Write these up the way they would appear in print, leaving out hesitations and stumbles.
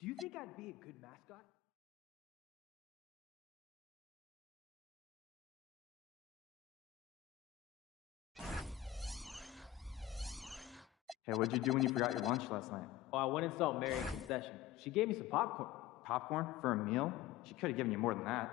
Do you think I'd be a good mascot? Hey, what'd you do when you forgot your lunch last night? Oh, I went and saw Mary in concession. She gave me some popcorn. Popcorn? For a meal? She could have given you more than that.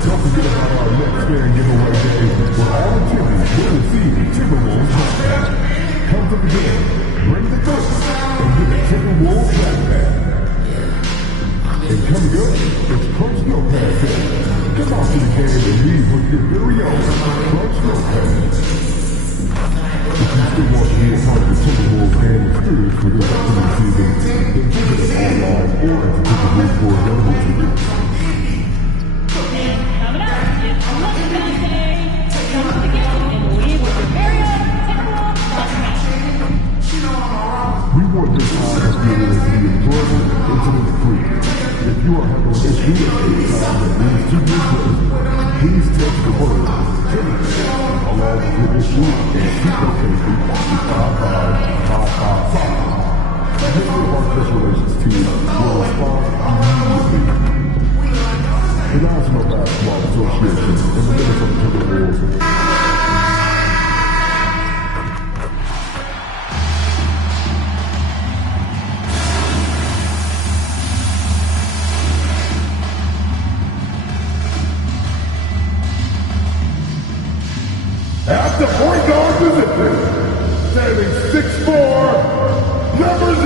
Don't forget about our next fair giveaway day, where all attendees will receive Timberwolves backpack. Come to the game, bring the thirst, and get a Timberwolves backpack. And coming up, it's Crunch Notepad Day. Come out to the game and leave with your very own Crunch Notepad. If you still want to be a part of the Timberwolves game experience for this upcoming season, then visit us online or at the Timberwolves store available to you. Coming up, it's Lunchtime Day. Come to the game and leave with your very own Timberwolves backpack. We want this time experience to be enjoyable, incident-free. If you are having an issue at any time that leads to your jersey, please text the word Timberwolves along with your issue and keep location to 55555. A member of our press relations team will respond immediately. Standing 6'4", number 0,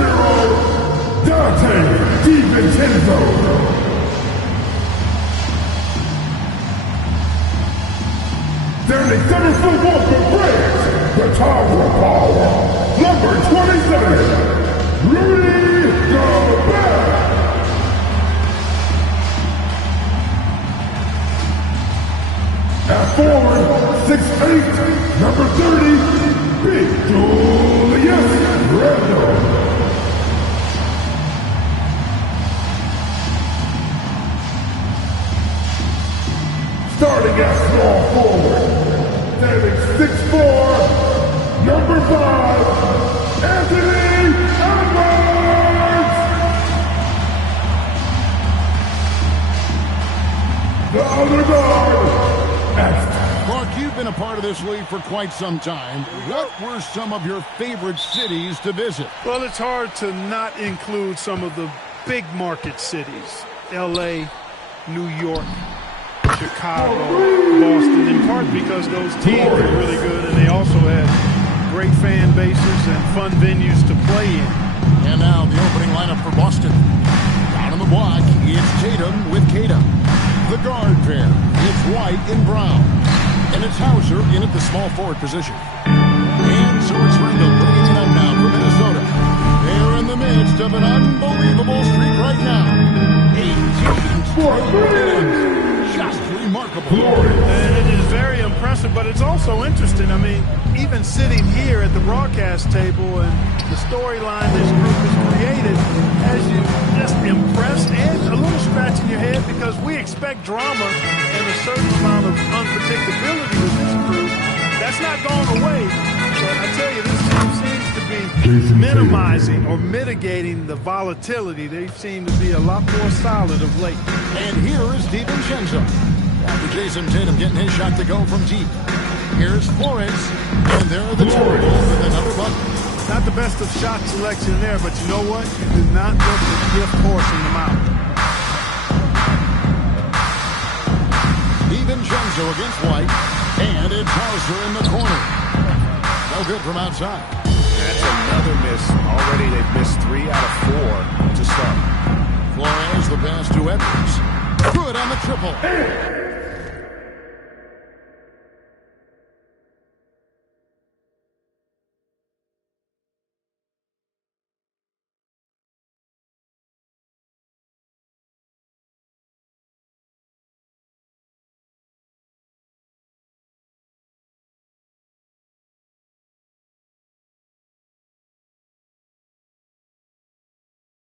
Dante DiVincenzo. Standing 7'1" for France, the Tower of Power, number 27, Rudy Gobert. At forward, 6'8", number 30, Big Julius Randle. Starting at small forward, standing 6'4", number 5, Anthony Edwards. The other guard, Mark, you've been a part of this league for quite some time. What were some of your favorite cities to visit? Well, it's hard to not include some of the big market cities. L.A., New York, Chicago, Boston, in part because those teams were really good and they also had great fan bases and fun venues to play in. And now the opening lineup for Boston. Down on the block, it's Tatum with Tatum. The guard pair, it's White and Brown. And it's Hauser in at the small forward position. And so it's Randle bringing it up now for Minnesota. They're in the midst of an unbelievable streak right now. 18 straight wins. Just remarkable. And it is very impressive, but it's also interesting. I mean, even sitting here at the broadcast table and the storyline this group has created has you just impressed and a little scratch in your head because we expect drama and a certain amount of unpredictability with this group. That's not going away, but I tell you, this team seems to be minimizing or mitigating the volatility. They seem to be a lot more solid of late. And here is DiVincenzo. After Jason Tatum getting his shot to go from deep. Here's Flores. And there are the Timberwolves with another bucket. Not the best of shot selection there, but you know what? You did not let the gift horse in the mouth. DiVincenzo against White. And it's Hauser in the corner. No good from outside. That's another miss. Already they've missed 3 out of 4 to start. Flores the pass to Edwards. Good on the triple.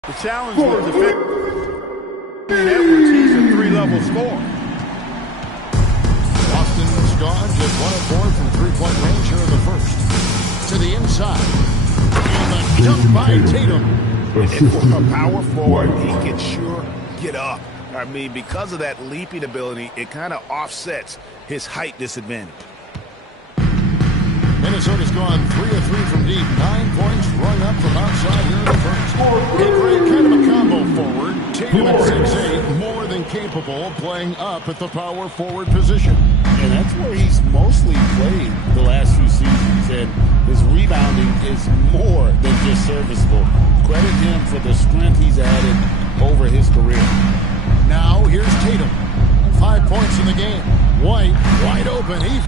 The challenge with defending Edwards, he's a 3-level scorer. Boston's gone just 1 of 4 from three-point range here in the first. To the inside. And the jump by Tatum. And for a power forward, he can sure get up. I mean, because of that leaping ability, it kind of offsets his height disadvantage. Minnesota's gone 3 of 3 from deep. 9 points rung up from outside here in the first. A great kind of a combo forward. Tatum at 6'8", more than capable of playing up at the power forward position. And that's where he's mostly played the last few seasons. And his rebounding is more than just serviceable. Credit him for the strength he's added over his career. Now here's Tatum. 5 points in the game. White wide open. He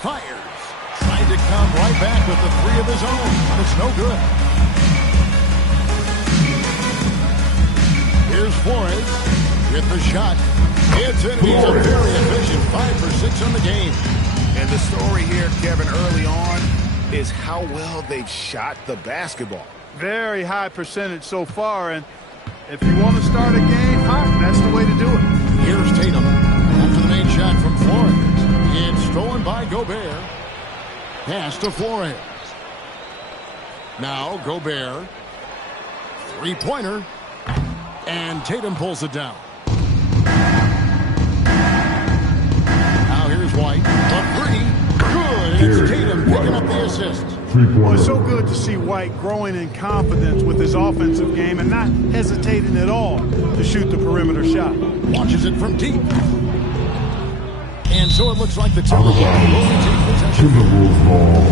fires. Trying to come right back with the 3 of his own, but it's no good. Here's Flores with the shot. It's in. He's a very efficient 5 for 6 on the game. And the story here, Kevin, early on, is how well they've shot the basketball. Very high percentage so far, and if you want to start a game hot, that's the way to do it. Here's Tatum after the main shot from Flores. It's stolen by Gobert. Pass to Flores. Now Gobert. 3-pointer. And Tatum pulls it down. Well, it's so good to see White growing in confidence with his offensive game and not hesitating at all to shoot the perimeter shot. Launches it from deep. And so it looks like the Timberwolves will take possession. Timberwolves ball.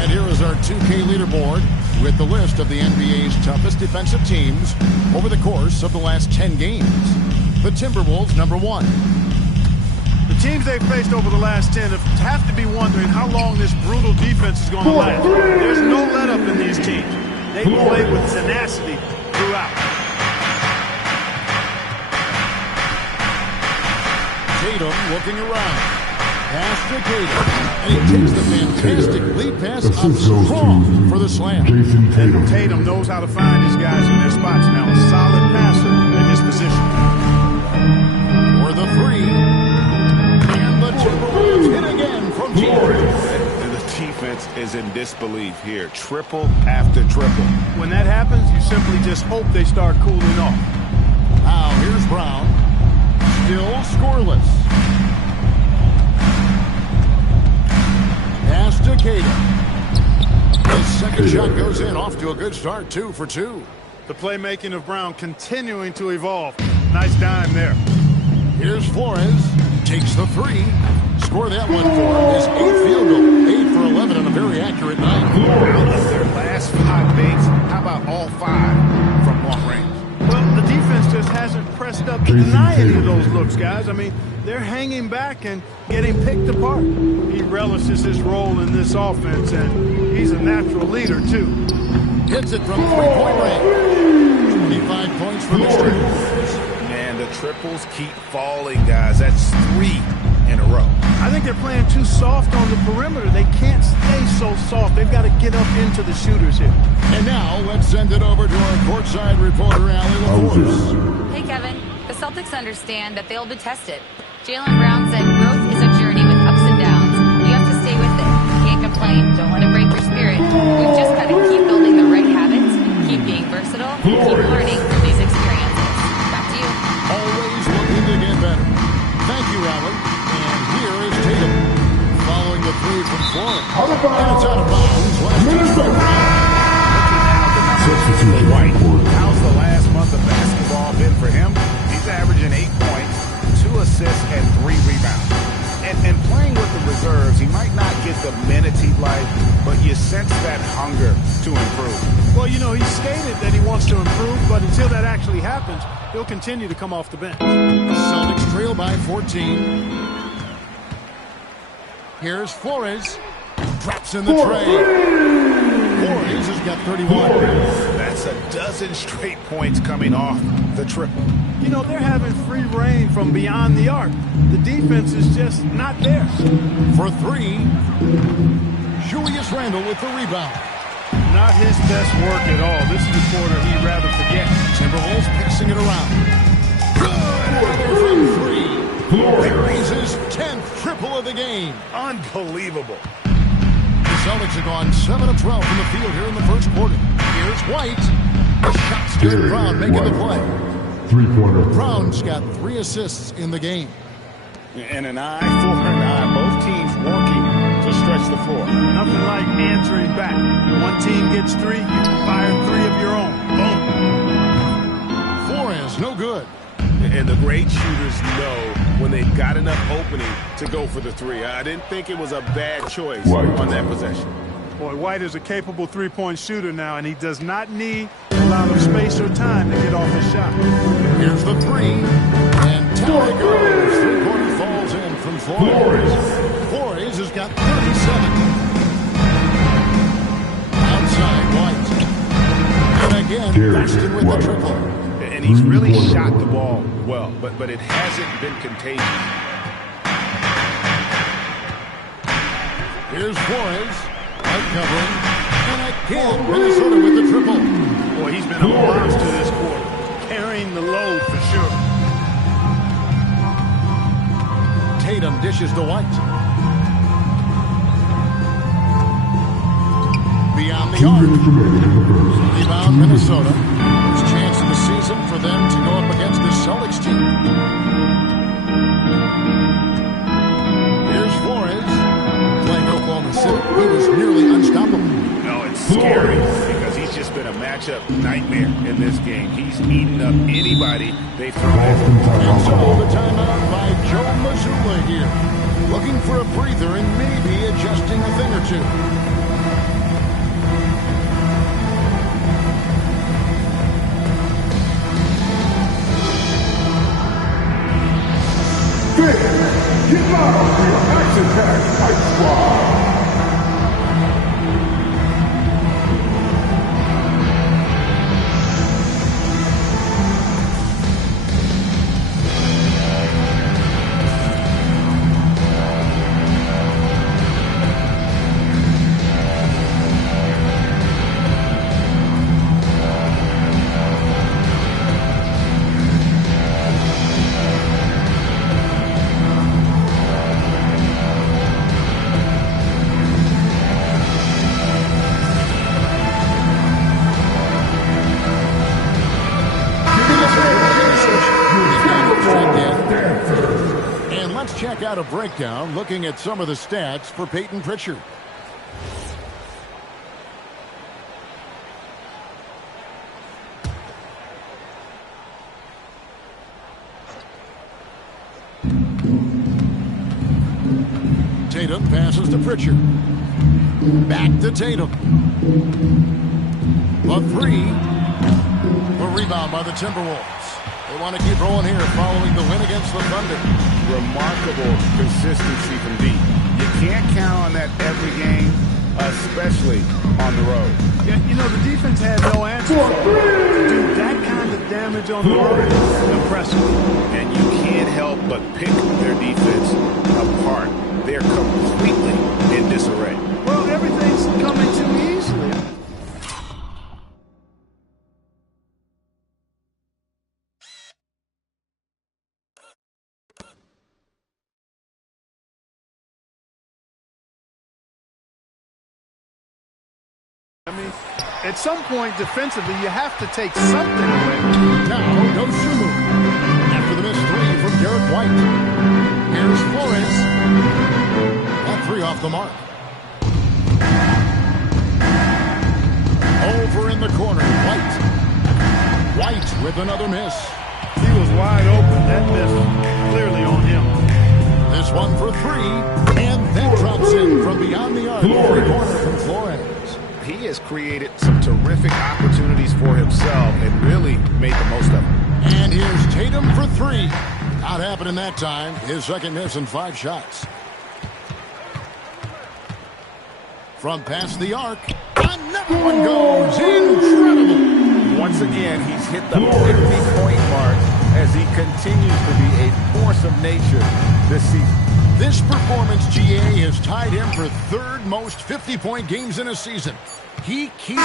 And here is our 2K leaderboard with the list of the NBA's toughest defensive teams over the course of the last 10 games. The Timberwolves, number 1. The teams they've faced over the last 10 have to be wondering how long this brutal defense is going to last. There's no let-up in these teams. They play with tenacity throughout. Tatum looking around. Pass to Tatum. And he takes the fantastic lead pass up strong for the slam. Jason Tatum. Tatum knows how to find his guys in their spots now. A solid passer in his position. For the 3. Hit again from deep. And the defense is in disbelief here. Triple after triple. When that happens, you simply just hope they start cooling off. Now here's Brown. Still scoreless. Pass to Tatum. His second shot goes in, off to a good start, 2 for 2. The playmaking of Brown continuing to evolve. Nice dime there. Here's Flores. Takes the 3. Score that one for him. His 8th field goal. 8 for 11 on a very accurate night. Out of their last 5 makes, how about all 5 from long range? Well, the defense just hasn't pressed up to deny any of those looks, guys. I mean, they're hanging back and getting picked apart. He relishes his role in this offense, and he's a natural leader, too. Hits it from 3-point range. 25 points for the Timberwolves. And the triples keep falling, guys. That's 3 in a row. I think they're playing too soft on the perimeter. They can't stay so soft. They've got to get up into the shooters here. And now let's send it over to our courtside reporter, Allie LaForce. Hey, Kevin. The Celtics understand that they'll be tested. Jaylen Brown said growth is a journey with ups and downs. You have to stay with it. You can't complain. Don't let it break your spirit. We've just got to keep building the right habits, keep being versatile, and keep learning from these experiences. Back to you. Always looking to get better. Thank you, Allie. And here is Tatum. Following the 3 from Florida. And it's out of bounds. Substitution White. report. How's the last month of basketball been for him? He's averaging 8 points, 2 assists, and 3 rebounds. And playing with the reserves, he might not get the minutes he'd like, but you sense that hunger to improve. Well, you know, he stated that he wants to improve, but until that actually happens, he'll continue to come off the bench. Celtics trail by 14. Here's Flores. Drops in the tray. Flores has got 31. That's a dozen straight points coming off the triple. You know, they're having free reign from beyond the arc. The defense is just not there. For 3, Julius Randle with the rebound. Not his best work at all. This is a quarter he'd rather forget. Timberwolves passing it around. Good from 3. Carries his 10th triple of the game. Unbelievable. The Celtics have gone 7 of 12 from the field here in the first quarter. Here's White. The shot stealing Brown making the play. 3-pointer. Brown's got 3 assists in the game. And an eye for an eye. Both teams working to stretch the floor. Nothing like answering back. One team gets 3, you fire 3 of your own. Boom. Flores, no good. And the great shooters know when they've got enough opening to go for the 3. I didn't think it was a bad choice on that possession. Boy, White is a capable three-point shooter now, and he does not need a lot of space or time to get off his shot. Here's the 3. And down it goes. 3-quarter falls in from Flores. Flores has got 37. Outside White. And again, Boston with the triple. And he's really shot the ball well, but it hasn't been contagious. Here's Flores. White covering. And again, Minnesota with the triple. Boy, he's been a monster this quarter. Carrying the load for sure. Tatum dishes to White. Beyond the arc. Rebound Minnesota. First chance of the season for them to go up against this Celtics team. Here's Flores. Playing Oklahoma City. He was nearly unstoppable matchup nightmare in this game. He's eating up anybody they've thrown at him. And so the timeout by Joe Mazzulla here. Looking for a breather and maybe adjusting a thing or two. Get loud for your action pack, Fight Squad! And let's check out a breakdown looking at some of the stats for Peyton Pritchard. Tatum passes to Pritchard. Back to Tatum. A three. A rebound by the Timberwolves. They want to keep rolling here following the win against the Thunder. Remarkable consistency from deep. You can't count on that every game, especially on the road. Yeah, you know, the defense had no answer. To do that kind of damage on the road is impressive. And you can't help but pick their defense apart. They're completely in disarray. Well, everything's coming too easily. I mean, at some point defensively, you have to take something away. Now, Dosunmu. After the missed three from Derek White. Here's Flores. That three off the mark. Over in the corner, White. White with another miss. He was wide open. That miss clearly on him. This one for three. And that drops in from beyond the arc. Three-pointer from Flores. He has created some terrific opportunities for himself and really made the most of them. And here's Tatum for three. Not happening that time. His second miss in 5 shots. From past the arc, another one goes. Incredible. Once again, he's hit the 50-point mark as he continues to be a force of nature this season. This performance, GA, has tied him for third most 50-point games in a season. He keeps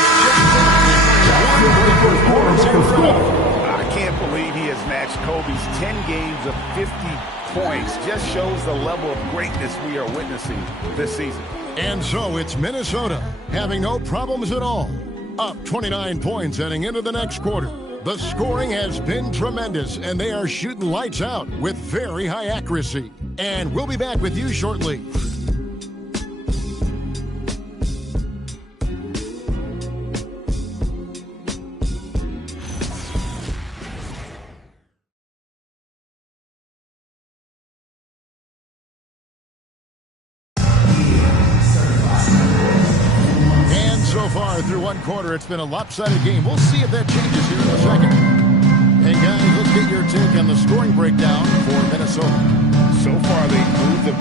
I can't believe he has matched Kobe's 10 games of 50 points. Just shows the level of greatness we are witnessing this season. And so it's Minnesota having no problems at all. Up 29 points heading into the next quarter. The scoring has been tremendous, and they are shooting lights out with very high accuracy. And we'll be back with you shortly. And so far through one quarter, it's been a lopsided game. We'll see if that changes here in a second. Hey guys, let's get your take on the scoring breakdown for Minnesota. So far, they moved the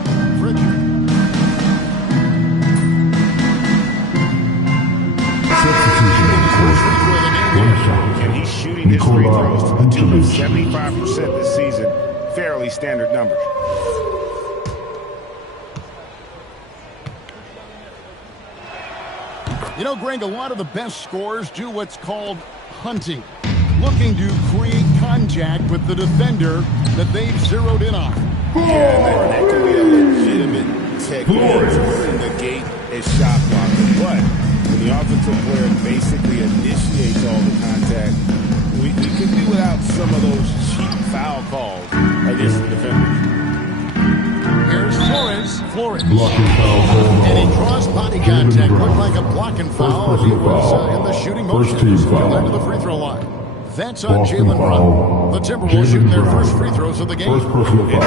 Substitution of the court. One shot. and he's shooting his free throws to the tune of 75% this season. Fairly standard numbers. You know, Greg, a lot of the best scorers do what's called hunting, looking to create contact with the defender that they've zeroed in on. Yeah, and that can be a legitimate technique to negate a shot blocker. But when the offensive player basically initiates all the contact, we can do without some of those cheap foul calls against the defenders. Here's Flores. Blocking foul called And he on. draws body contact looked like a blocking foul. He was in the shooting motion. So he'll head to the free throw line. That's on Jaylen Brown. The Timberwolves shooting their first free throws of the game. First personal foul.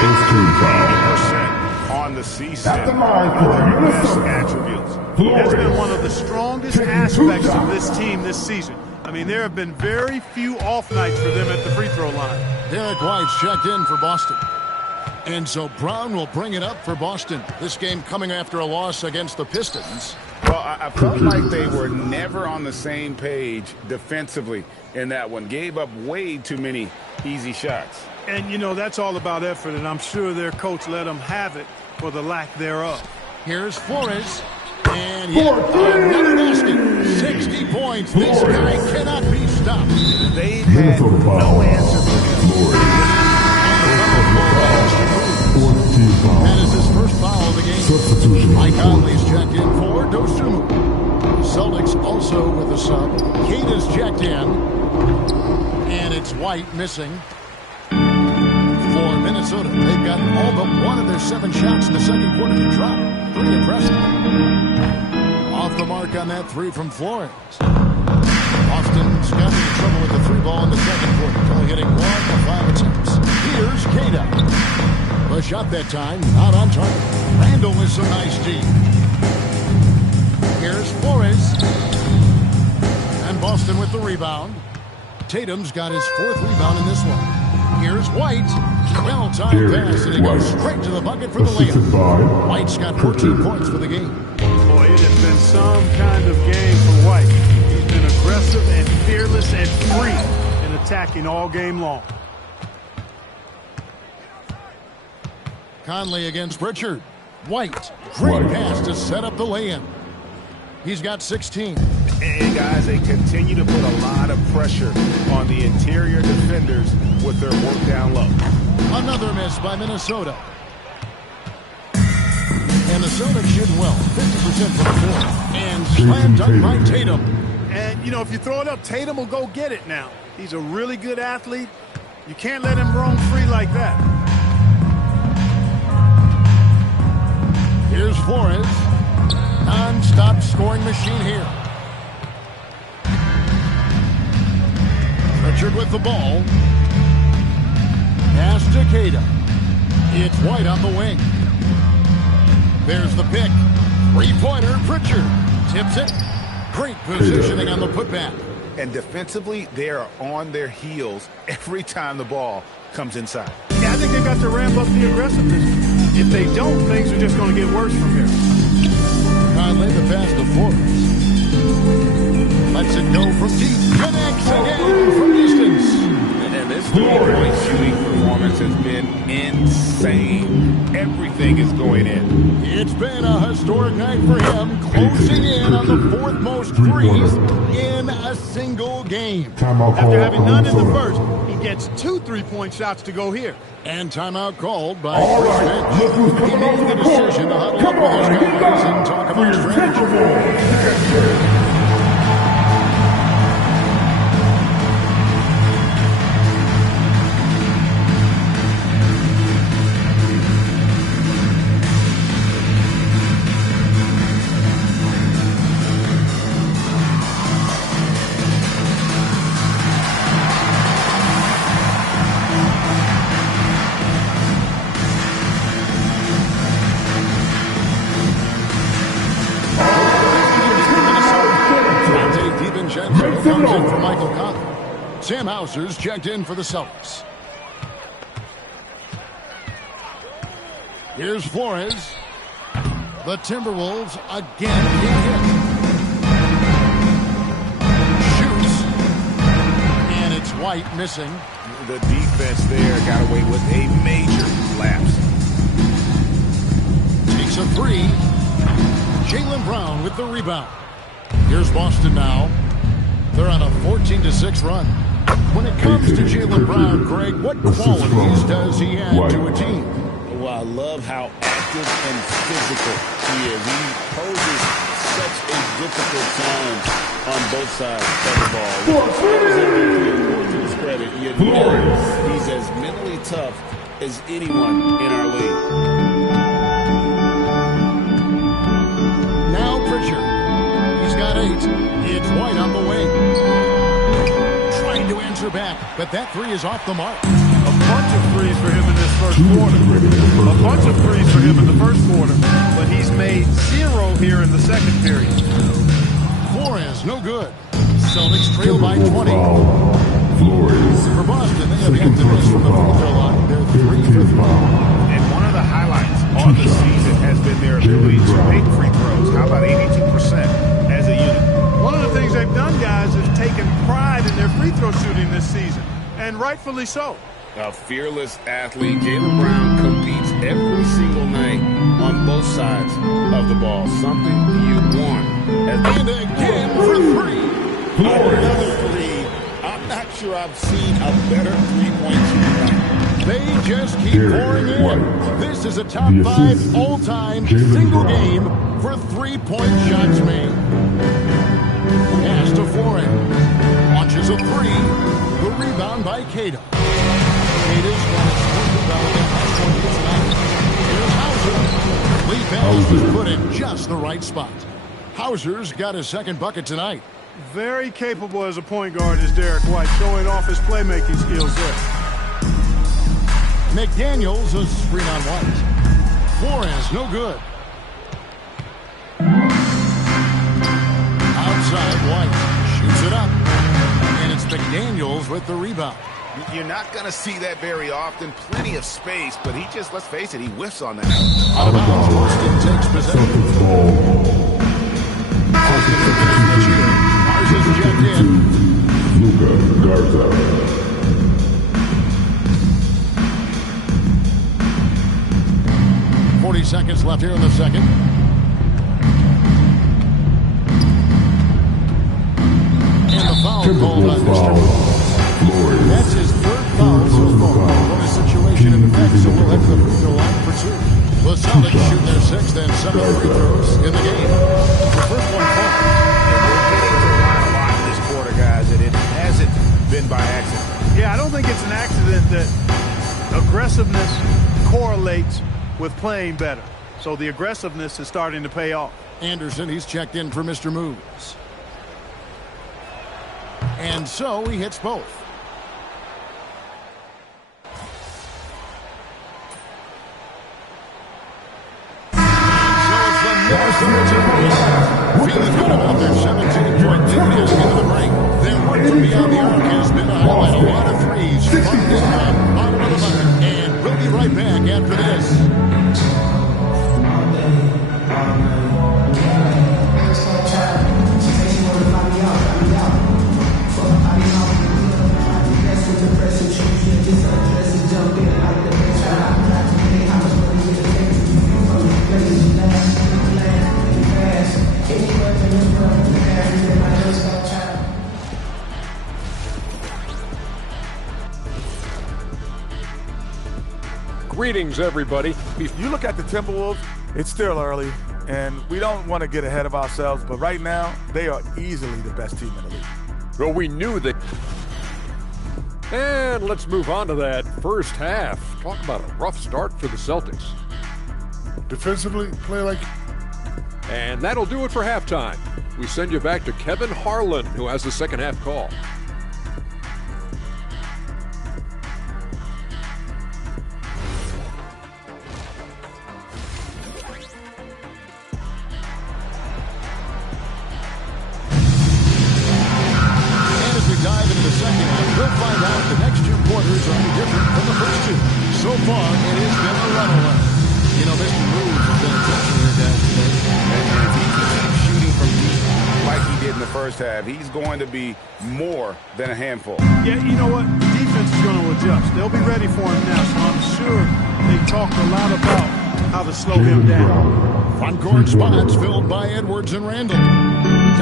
First team foul. On the season. At the line for Minnesota. Attributes. That's been one of the strongest aspects of this team this season. I mean, there have been very few off nights for them at the free throw line. Derek White's checked in for Boston. And so Brown will bring it up for Boston. This game coming after a loss against the Pistons. Well, I felt like they were never on the same page defensively in that one. Gave up way too many easy shots. And, you know, that's all about effort, and I'm sure their coach let them have it for the lack thereof. Here's Flores. And yet another basket. 60 points. This guy cannot be stopped. They've had no answer for him. That is his first foul of the game. Substitution. Mike Conley's checked in for Dosunmu. Celtics also with a sub. Keita's checked in. And it's White missing. For Minnesota, they've gotten all but one of their 7 shots in the second quarter to drop. Pretty impressive. Off the mark on that 3 from Flores. Boston's got into trouble with the 3 ball in the second quarter, only hitting 1 of 5 attempts. Here's Keita. A shot that time, not on target. Randall with some nice D. Here's Flores. And Boston with the rebound. Tatum's got his 4th rebound in this one. Here's White. Well-timed pass, and he goes straight to the bucket for the layup. White's got 14 points for the game. Boy, it has been some kind of game for White. He's been aggressive and fearless and free in attacking all game long. Conley against Pritchard. White. Great pass to set up the lay-in. He's got 16. And guys, they continue to put a lot of pressure on the interior defenders with their work down low. Another miss by Minnesota. And the Celtics shooting well. 50% from the floor. And slam dunk by Tatum. And, you know, if you throw it up, Tatum will go get it now. He's a really good athlete. You can't let him roam free like that. Here's Flores. Non-stop scoring machine here. Pritchard with the ball. Pass to Keita. It's White on the wing. There's the pick. 3-pointer, Pritchard. Tips it. Great positioning on the putback. And defensively, they are on their heels every time the ball comes inside. Yeah, I think they've got to ramp up the aggressiveness. If they don't, things are just going to get worse from here. Conley the pass to Flores. Lets it go from deep. Connects again from distance. And this 3-point shooting performance has been insane. Everything is going in. It's been a historic night for him, closing in on the 4th most threes in a single game. After having none in the first, he gets 2 3-point shots to go here. And timeout called by Chris Finch. He made the decision to huddle up with his guys and talk about strategy. Comes in for Michael Conley. Sam Hauser's checked in for the Celtics. Here's Flores. The Timberwolves again get hit. Shoots. And it's White missing. The defense there got away with a major lapse. Takes a 3. Jaylen Brown with the rebound. Here's Boston now. They're on a 14-6 run. When it comes to Jaylen Brown, Greg, what qualities does he add to a team? Well, I love how active and physical he is. He poses such a difficult challenge on both sides of the ball. To his credit, he admits he's as mentally tough as anyone in our league. right. It's White on the wing. Trying to answer back, but that three is off the mark. A bunch of threes for him in this first quarter. A bunch of threes for him in the first quarter, but he's made 0 here in the second period. Flores, no good. Celtics trail by 20. Flores. For Boston, they have hit the miss from the free throw line. They're 3 for 3. And one of the highlights on the season has been their ability to make free throws. How about 82% as a unit? One of the things they've done, guys, is taken pride in their free throw shooting this season, and rightfully so. A fearless athlete. Jaylen Brown competes every single night on both sides of the ball. Something you want. And again for 3. Another 3. I'm not sure I've seen a better three-point shooter. They just keep pouring in. This is a top 5 all-time single game for 3-point shots made. Pass to Flores. Launches a 3. The rebound by Cato. Cato's got his fourth rebound with that last one here tonight. Here's Hauser. Lee Bass was put in just the right spot. Hauser's got his second bucket tonight. Very capable as a point guard is Derek White, showing off his playmaking skills there. McDaniels a screen on White. Flores, no good. Outside, White shoots it up. And it's McDaniels with the rebound. You're not going to see that very often. Plenty of space, but he just, let's face it, he whiffs on that. Out of bounds, Boston takes possession. Boston for the year. Ours is checked in. Luka Garza. 40 seconds left here in the second. And the foul called on Mr. That's his third foul so far. What a situation in effect, so we'll head to the free throw line for 2. The Celtics shoot their 6th and 7th free throws in the game. The first one falls. This quarter, guys, and it hasn't been by accident. Yeah, I don't think it's an accident that aggressiveness correlates with playing better. So the aggressiveness is starting to pay off. Anderson, he's checked in for Mr. Moves. And so he hits both. Feeling good about their 17-point lead into the break. Their work from beyond the arc has been a highlight. A lot of threes from this time, bottom of the bucket. And we'll be right back after this. Greetings, everybody. If you look at the Timberwolves, it's still early, and we don't want to get ahead of ourselves, but right now, they are easily the best team in the league. Well, we knew that. And let's move on to that first half. Talk about a rough start for the Celtics. Defensively, play like... And that'll do it for halftime. We send you back to Kevin Harlan, who has the second half call. So far, it has been a runaway. You know, Mr. Moves has been exceptional in that today. And if he keeps shooting from deep like he did in the first half, he's going to be more than a handful. Yeah, you know what? The defense is going to adjust. They'll be ready for him now, so I'm sure they talked a lot about how to slow him down. Front court spots filled by Edwards and Randall.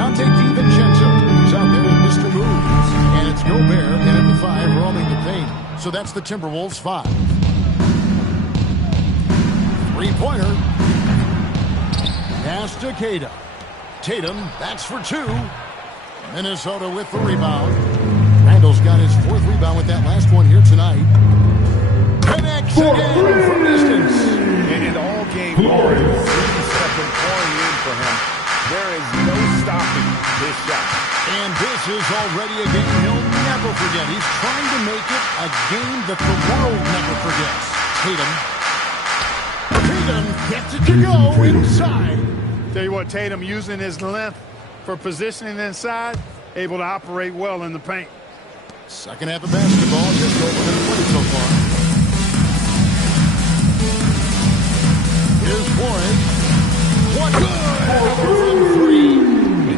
Dante DiVincenzo is out there with Mr. Moves. And it's Gobert in at the 5, roaming the paint. So that's the Timberwolves 5. Three-pointer. Pass to Cato. Tatum, that's for 2. Minnesota with the rebound. Randall's got his 4th rebound with that last one here tonight. Connects again from distance. And all game long, threes have been pouring in for him. There is no stopping his shot. And this is already a game he'll never forget. He's trying to make it a game that the world never forgets. Tatum gets it to go inside. Tell you what, Tatum using his length for positioning inside, able to operate well in the paint. Second half of basketball, just over the play so far. Here's Flores. One good from three.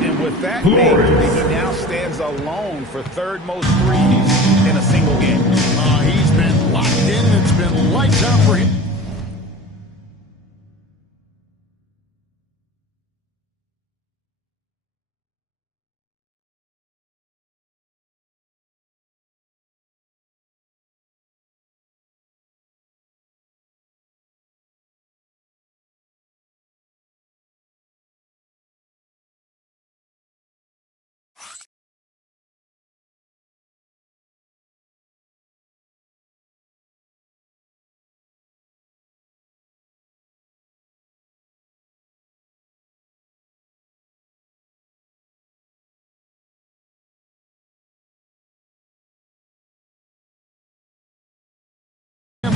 And with that make, he now stands alone for third most threes in a single game. He's been locked in, and it's been lights out for him.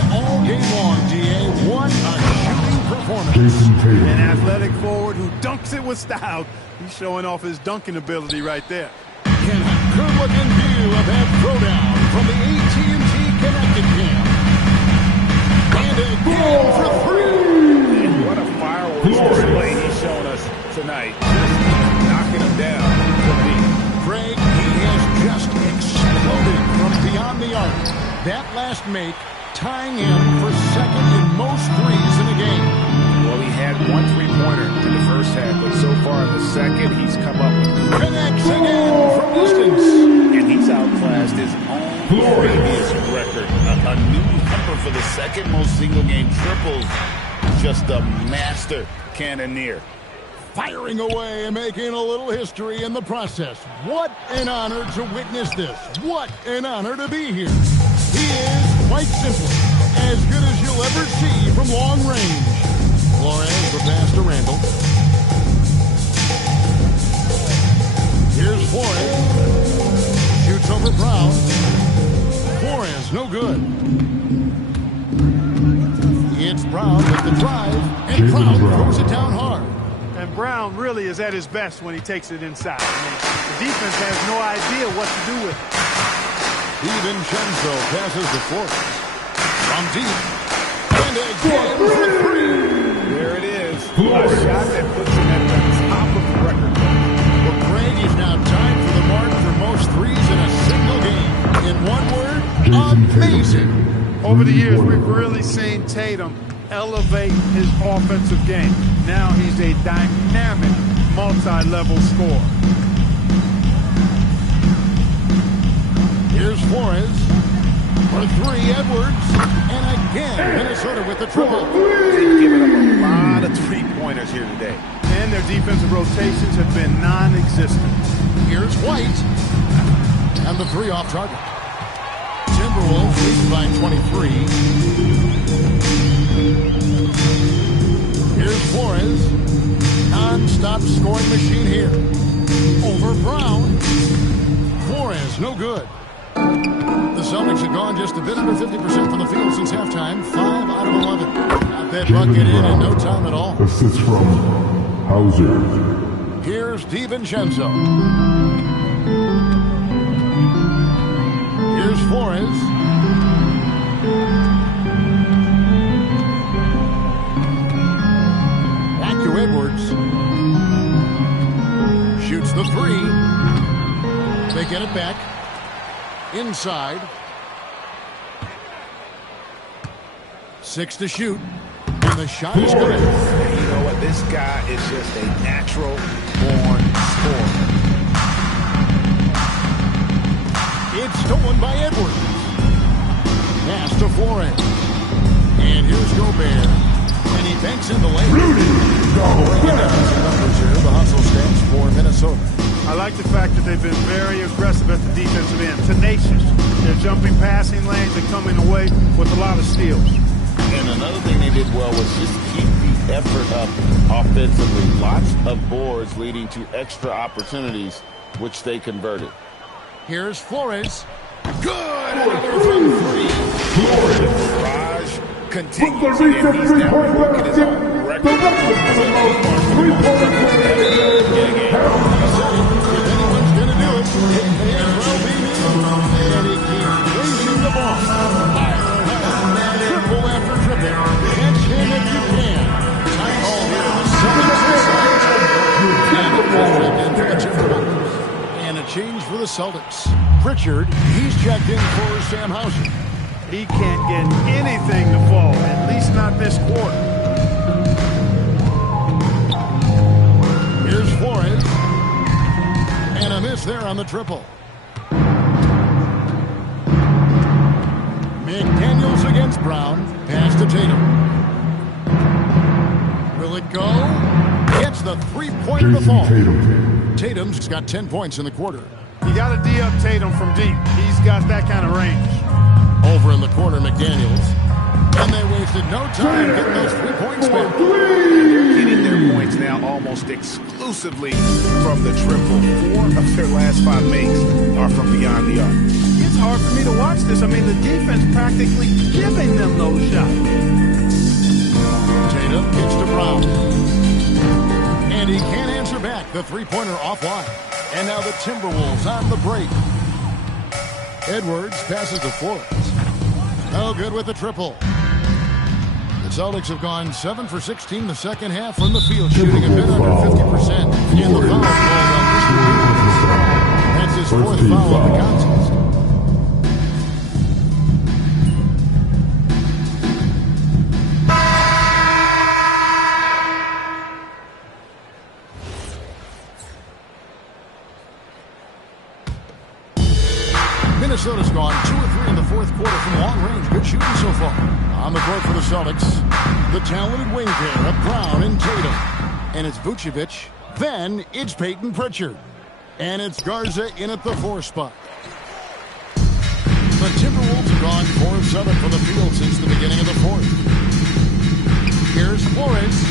All game long, D.A. What a shooting performance. An athletic forward who dunks it with style. He's showing off his dunking ability right there. Can a good-looking view of that throwdown from the AT&T Connected Cam. And again for three. And what a fireworks display he's shown us tonight. Just knocking him down from deep. Craig, he has just exploded from beyond the arc. That last make tying him for second in most threes in a game. Well, he had one three-pointer in the first half, but so far in the second, he's come up with connects again from distance. And he's outclassed his own previous record. A new number for the second most single-game triples. Just a master cannoneer. Firing away and making a little history in the process. What an honor to witness this. What an honor to be here. He is, quite simply, as good as you'll ever see from long range. Flores, the pass to Randall. Here's Flores. Shoots over Brown. Flores, no good. It's Brown with the drive, and Brown throws it down hard. And Brown really is at his best when he takes it inside. I mean, the defense has no idea what to do with it. DiVincenzo passes to Flores. From deep. And again for three. There it is. A shot that puts him at the top of the record. Well, Craig is now tied for the mark for most threes in a single game. In one word, amazing. Over the years, we've really seen Tatum elevate his offensive game. Now he's a dynamic, multi-level scorer. Here's Flores for three, Edwards, and again Minnesota with the triple. They've given up a lot of three-pointers here today. And their defensive rotations have been non-existent. Here's White, and the three off target. Timberwolves lead by 23. Here's Flores, non-stop scoring machine here. Over Brown. Flores, no good. The Celtics have gone just a bit under 50% from the field since halftime. 5 out of 11. Got that bucket in no time at all. Assist from Hauser. Here's DiVincenzo. Here's Flores. Back to Edwards. Shoots the three. They get it back. Inside. 6 to shoot. And the shot is good. And you know what? This guy is just a natural-born scorer. It's stolen by Edwards. Pass to Flores. And here's Gobert. And he banks in the lane. The hustle stands for Minnesota. I like the fact that they've been very aggressive at the defensive end. Tenacious. They're jumping passing lanes and coming away with a lot of steals. And another thing they did well was just keep the effort up offensively. Lots of boards leading to extra opportunities which they converted. Here's Flores. Good! Another from three. Raj continues, and he's now broken his own record. If anyone's going to do it, it may as well be me. And he keeps raising the ball. Triple after triple. Catch him if you can. Tight ball here. The Celtics and a change for the Celtics. Pritchard, he's checked in for Sam Hauser. He can't get anything to fall, at least not this quarter. Here's Flores. And a miss there on the triple. McDaniels against Brown. Pass to Tatum. Will it go? Gets the three-point in the fall. Tatum's got 10 points in the quarter. You got to D up Tatum from deep. He's got that kind of range. Over in the corner, McDaniels. And they wasted no time getting those 3 points back. They're getting their points now almost exclusively from the triple. 4 of their last 5 makes are from beyond the arc. It's hard for me to watch this. I mean, the defense practically giving them those shots. Tatum kicks to Brown. And he can't answer back. The three-pointer offline. And now the Timberwolves on the break. Edwards passes to Flores. No good with the triple. The Celtics have gone 7 for 16 the second half from the field, shooting a bit under 50%. And the foul called on Mr. Williams. That's his 4th foul of the contest. Minnesota's gone 2 of 3 in the 4th quarter from long range. Good shooting so far. On the court for the Celtics, the talented wing pair of Brown and Tatum. And it's Vucevic. Then it's Peyton Pritchard. And it's Garza in at the 4 spot. The Timberwolves have gone 4 of 7 from the field since the beginning of the 4th. Here's Flores.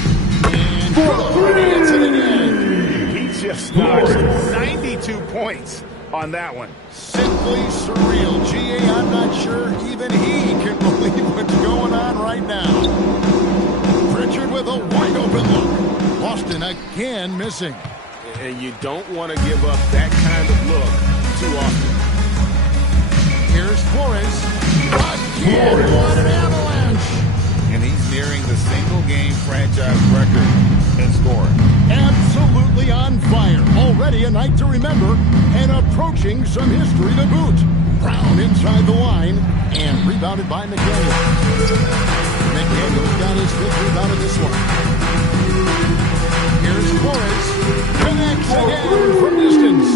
And it's it again. He just notched 92 points on that one. Simply surreal. G.A., I'm not sure even he can believe what's going on right now. Pritchard with a wide-open look. Boston again missing. And you don't want to give up that kind of look too often. Here's Flores. Again, what an avalanche. And he's nearing the single-game franchise record in scoring. Absolutely on fire. Already a night to remember and approaching some history to boot. Brown inside the line and rebounded by McDaniels. McDaniels got his 5th rebound in this one. Here's Flores. Connects again from distance.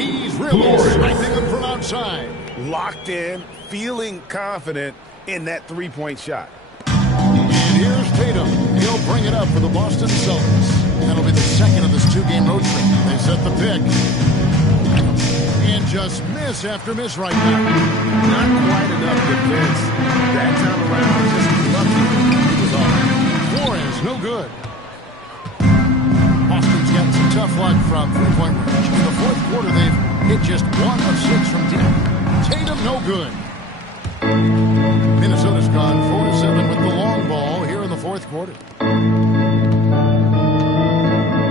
He's really sniping them from outside. Locked in, feeling confident in that 3-point shot. And here's Tatum. He'll bring it up for the Boston Celtics. That'll be the second of this 2-game road trip. They set the pick. And just miss after miss right now. Not quite enough defense. That time around, just lucky. He was off. Flores, no good. Boston's got some tough luck from 3-point range. In the 4th quarter, they've hit just 1 of 6 from deep. Tatum, no good. Minnesota's gone 4 of 7 with the long ball here in the 4th quarter.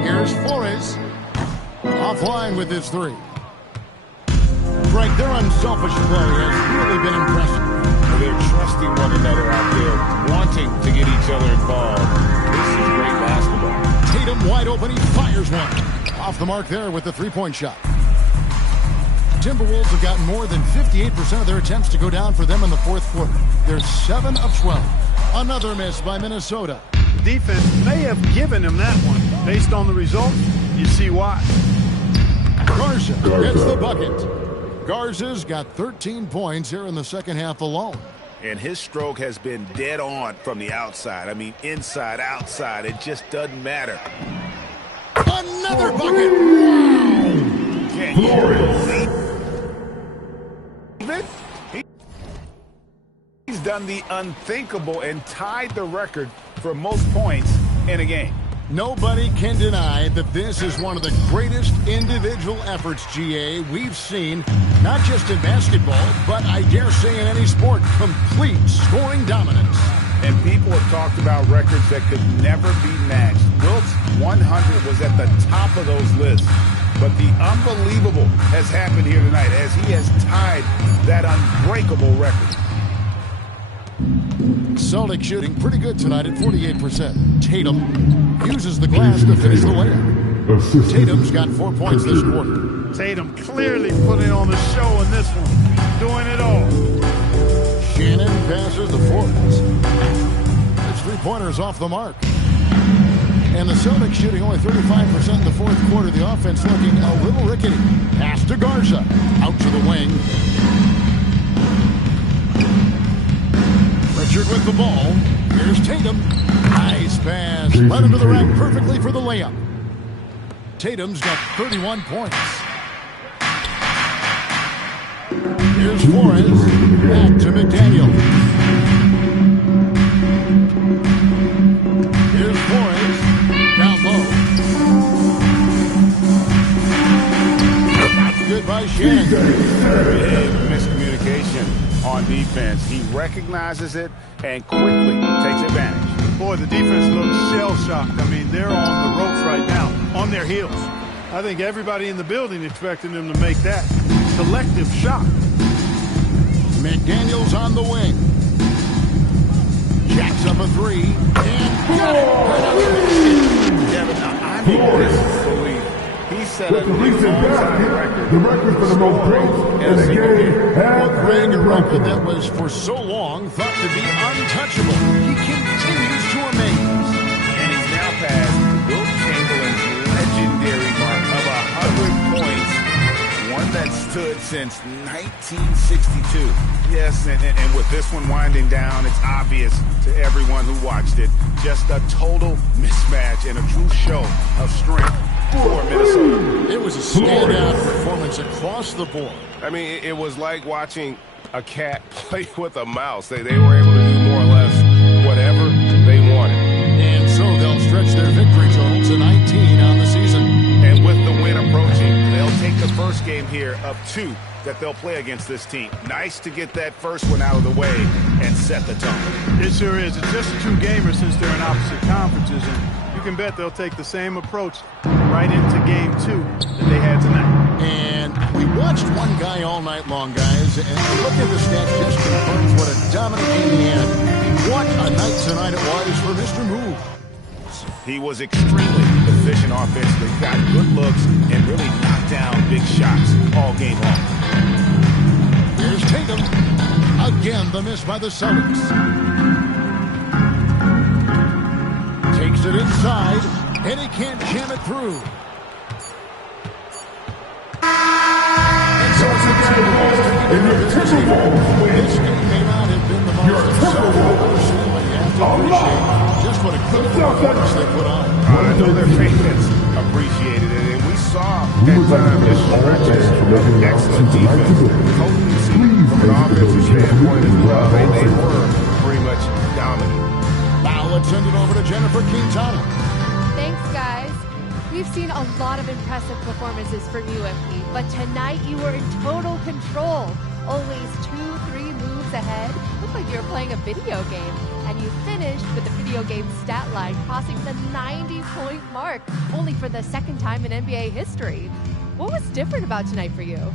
Here's Flores. Offline with his 3. Greg, their unselfish play has really been impressive. They're trusting one another out there, wanting to get each other involved. This is great basketball. Tatum wide open. He fires one. Off the mark there with the 3-point shot. Timberwolves have gotten more than 58% of their attempts to go down for them in the 4th quarter. They're 7 of 12. Another miss by Minnesota. Defense may have given him that one. Based on the result, you see why. Garza gets the bucket. Garza's got 13 points here in the second half alone. And his stroke has been dead on from the outside. I mean, inside, outside, it just doesn't matter. Another bucket. Wow. Can you believe it? He's done the unthinkable and tied the record for most points in a game. Nobody can deny that this is one of the greatest individual efforts, GA, we've seen, not just in basketball, but I dare say in any sport. Complete scoring dominance. And people have talked about records that could never be matched. Wilt's 100 was at the top of those lists. But the unbelievable has happened here tonight as he has tied that unbreakable record. Celtics shooting pretty good tonight at 48%. Tatum uses the glass to finish the layup. Tatum's got 4 points this quarter. Tatum clearly putting on the show in this one, doing it all. Shannon passes the fourth. His three-pointers off the mark. And the Celtics shooting only 35% in the fourth quarter. The offense looking a little rickety. Pass to Garza. Out to the wing. Richard with the ball. Here's Tatum. Nice pass. Led into the rack perfectly for the layup. Tatum's got 31 points. Here's Flores. Back to McDaniel. Here's Flores. Down low. Good by Shannon. Big miscommunication on defense. He recognizes it and quickly takes advantage. Boy, the defense looks shell-shocked. I mean, they're on the ropes right now, on their heels. I think everybody in the building expecting them to make that collective shot. McDaniels on the wing. Jacks up a three. And got it. Kevin, I'm in disbelief. He set a new all-time record. The record for the most points in a game has Greg, a record that was for so long thought to be untouchable. He continues to amaze. And he's now passed Wilt Chamberlain's legendary mark of 100 points. One that stood since 1962. Yes, and with this one winding down, it's obvious to everyone who watched it. Just a total mismatch and a true show of strength for Minnesota. It was a standout performance across the board. I mean, it was like watching a cat play with a mouse. They were able to do more or less whatever they wanted. And so they'll stretch their victory total to 19 on the season. And with the win approaching, they'll take the first game here of 2 that they'll play against this team. Nice to get that first one out of the way and set the tone. It sure is. It's just a two-gamer since they're in opposite conferences, and you can bet they'll take the same approach right into game 2 that they had tonight. And we watched one guy all night long, guys, and look at the stats just confirms what a dominant game he had. What a night tonight it was for Mr. Move. He was extremely efficient offensively, got good looks, and really knocked down big shots all game long. Here's Tatum. Again, the miss by the Celtics. Takes it inside, and he can't jam it through. And so it's a This game may not have been the most exciting I've ever seen, but you have to appreciate just what a good performance they put on. I know their fans appreciated it, and we saw at times just stretches of excellent defense. Totally seen from an offensive standpoint as well. They were pretty much dominant. Now let's send it over to Jennifer Quintana. Thanks, guys. We've seen a lot of impressive performances from you, MP, but tonight you were in total control. Always 2-3 moves ahead. Looked like you were playing a video game. And you finished with the video game stat line crossing the 90-point mark, only for the second time in NBA history. What was different about tonight for you?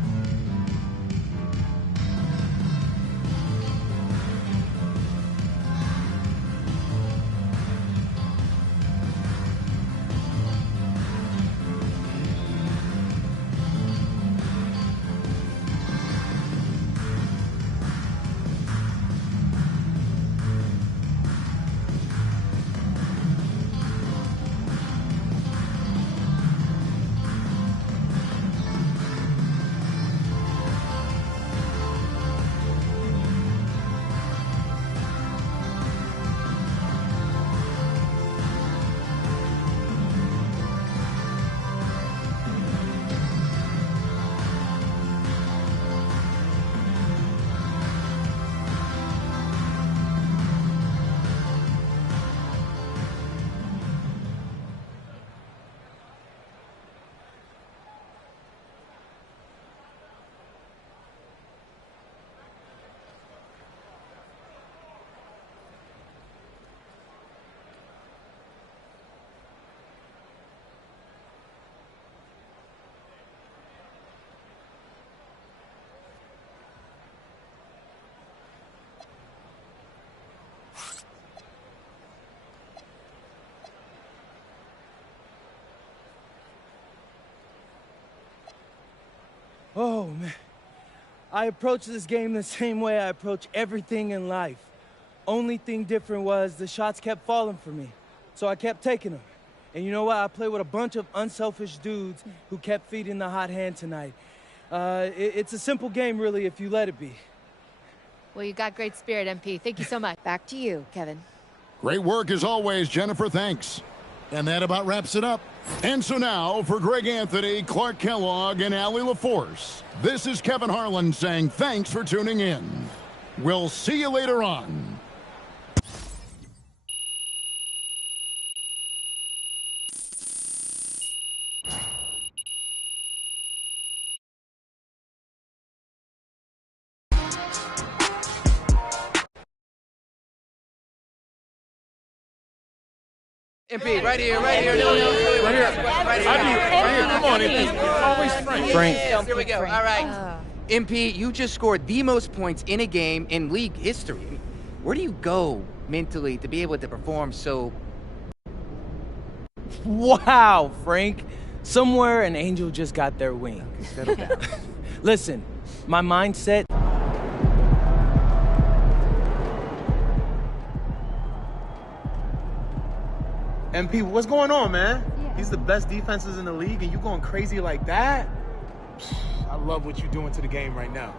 Oh, man. I approach this game the same way I approach everything in life. Only thing different was the shots kept falling for me, so I kept taking them. And you know what? I play with a bunch of unselfish dudes who kept feeding the hot hand tonight. It's a simple game, really, if you let it be. Well, you got great spirit, MP. Thank you so much. Back to you, Kevin. Great work as always, Jennifer. Thanks. And that about wraps it up. And so now, for Greg Anthony, Clark Kellogg, and Allie LaForce, this is Kevin Harlan saying thanks for tuning in. We'll see you later on. MP, right here. Right here. Come on, MP. Always Frank. Here we go. All right. MP, you just scored the most points in a game in league history. Where do you go mentally to be able to perform so... Wow, Frank. Somewhere an angel just got their wings. Settle down. Listen, my mindset... MP, what's going on, man? Yeah. He's the best defenses in the league, and you going crazy like that? I love what you're doing to the game right now.